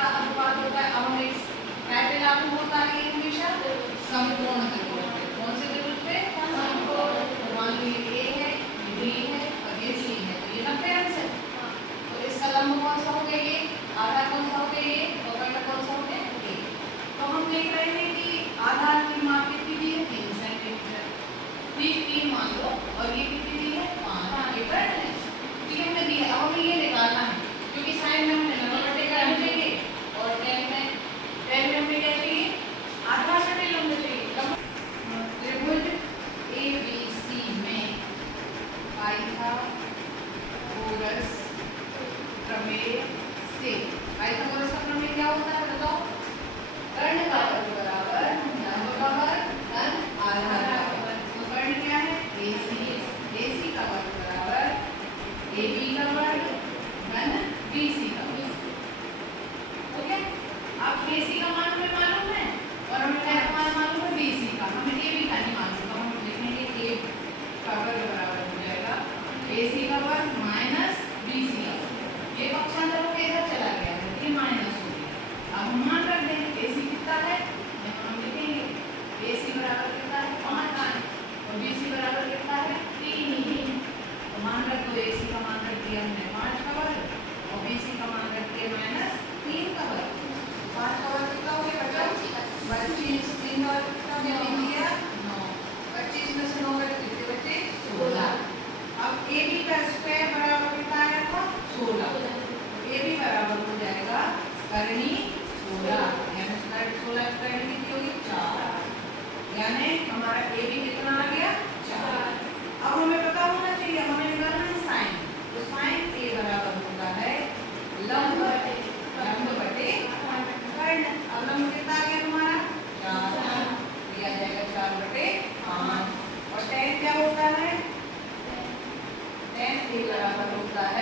इसका अनुपात होता है। अब हम एक राइट लागू होता है ये हमेशा समकोण त्रिभुज पे। कौन से त्रिभुज पे? समकोण। तो मान लीजिए ए है, ये बी है और ये सी है, तो ये 90 अंश है। तो इसका लंब कौन सा हो गया? ये। आधार कौन सा हो गया? ये। और वक्रता कौन सा हो गया? ए। तो हम देख रहे हैं कि आधार की माप कितनी दी है? 3 सेंटीमीटर। ठीक 3 मान लो, और ये कितनी दी है? 5। ये करेक्ट है। तो ये हमें दी है। अब हमें ये निकालना है, क्योंकि साइन में हमें लंब बटे करना चाहिए और tan में हमें क्या चाहिए? आधार बटे लंब चाहिए। त्रिभुज ABC में पाइथागोरस प्रमेय से, पाइथागोरस का प्रमेय क्या होता है बताओ? कर्ण का वर्ग बराबर लंब का वर्ग धन आधार का वर्ग। तो कर्ण क्या है? AC का वर्ग बराबर AB का वर्ग धन BC का वर्ग। ओके, अब AC का मान हमें मालूम है और हमें क्या मान मालूम है? BC का। हमें AB का नहीं मालूम, तो हम लिखेंगे A का वर्ग बराबर हो जाएगा AC का वर्ग माइनस BC का वर्ग। ये पक्षांतर होकर इधर चला गया है, ये माइनस हो गया। अब हम मान रख देंगे AC कितना है, हम लिखेंगे AC बराबर कितना है? 5 और BC बराबर कितना है? 3। तो मान रख दो, AC का मान रख दिया हमने 5 का वर्ग और BC का मान रख दिया -3 का वर्ग। 5 का वर्ग कितना हो गया बच्चों? 25। 3 का वर्ग कितना हो गया? 9। 25 में से 9 गए कितने बचे? 16। अब AB का स्क्वायर बराबर कितना आया था? 16। AB बराबर हो जाएगा करनी 16, यानी 16 करनी कितनी होगी? 4। यानी हमारा AB कितना आ गया? 4। अब हमें पता होना चाहिए, हमें निकालना है साइन। तो साइन A बराबर होता है लंब बटे कर्ण। अब लंब कितना आ गया तुम्हारा? 4। दिया जाएगा 4/5। और tan क्या होता है? tan A बराबर होता है